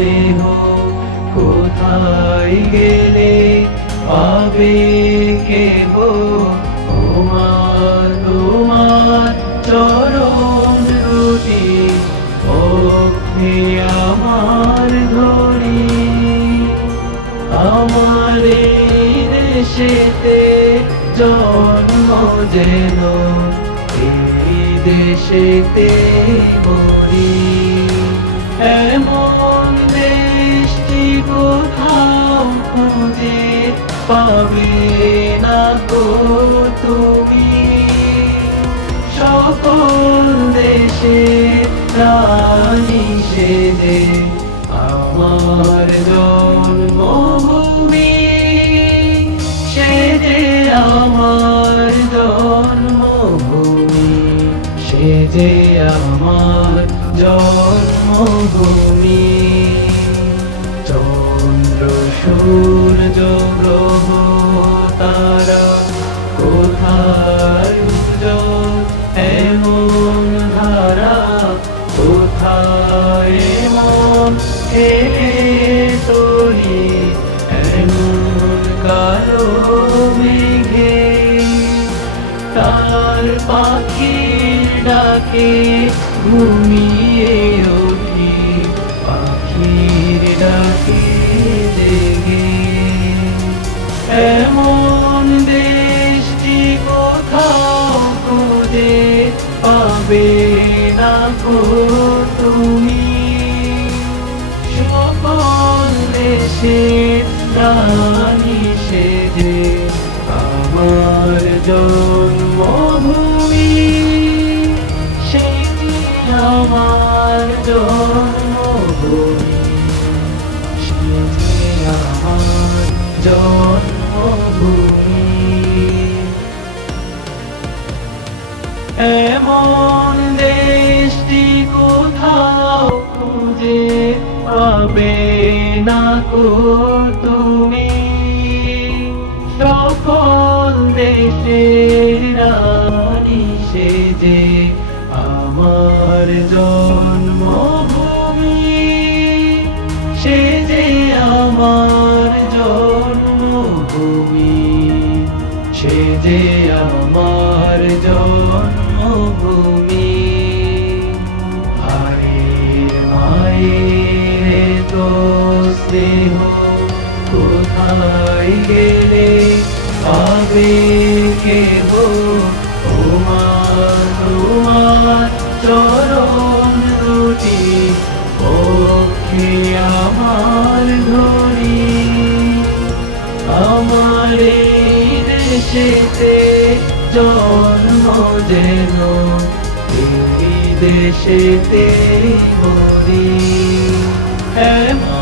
স্নেহ কোথায় গেলে পাবে কেহ? তোমার তোমার চরণ দুটি পক্ষে আমার ধরি আমার দেশেতে জন্ম যেন, এই দেশেতে মরি। এমন কোথাও খুঁজে পাবে না গো তুমি। সকল দেশে রানী সেজে আমার জন্মভূমি। সেজে আমার জন্মভূমি। সেজে আমার জন্মভূমি। সূর্য গ্রহ, তারা কোথায় এমন ধারা কোথায় এমন? খেলে তরি, এমন কালো মেঘে তার পাখির ডাকে ঘুমিয়ে পাবে না গো তুমি সকল দেশে রানী সেজে আমার জন্মভূমি সেটি আমার জন্মভূমি তুমি সকল দেশের রানী সেজে আমার জন্মভূমি সে যে আমার জন্মভূমি সে যে আমার জন্মভূমি। কোথায় গেলে পাবে কেহ তোমার তোমার চরণ দুটি পক্ষে আমার ধরি। আমার দেশেতে জন্ম যেন দেশেতে মরি। এমন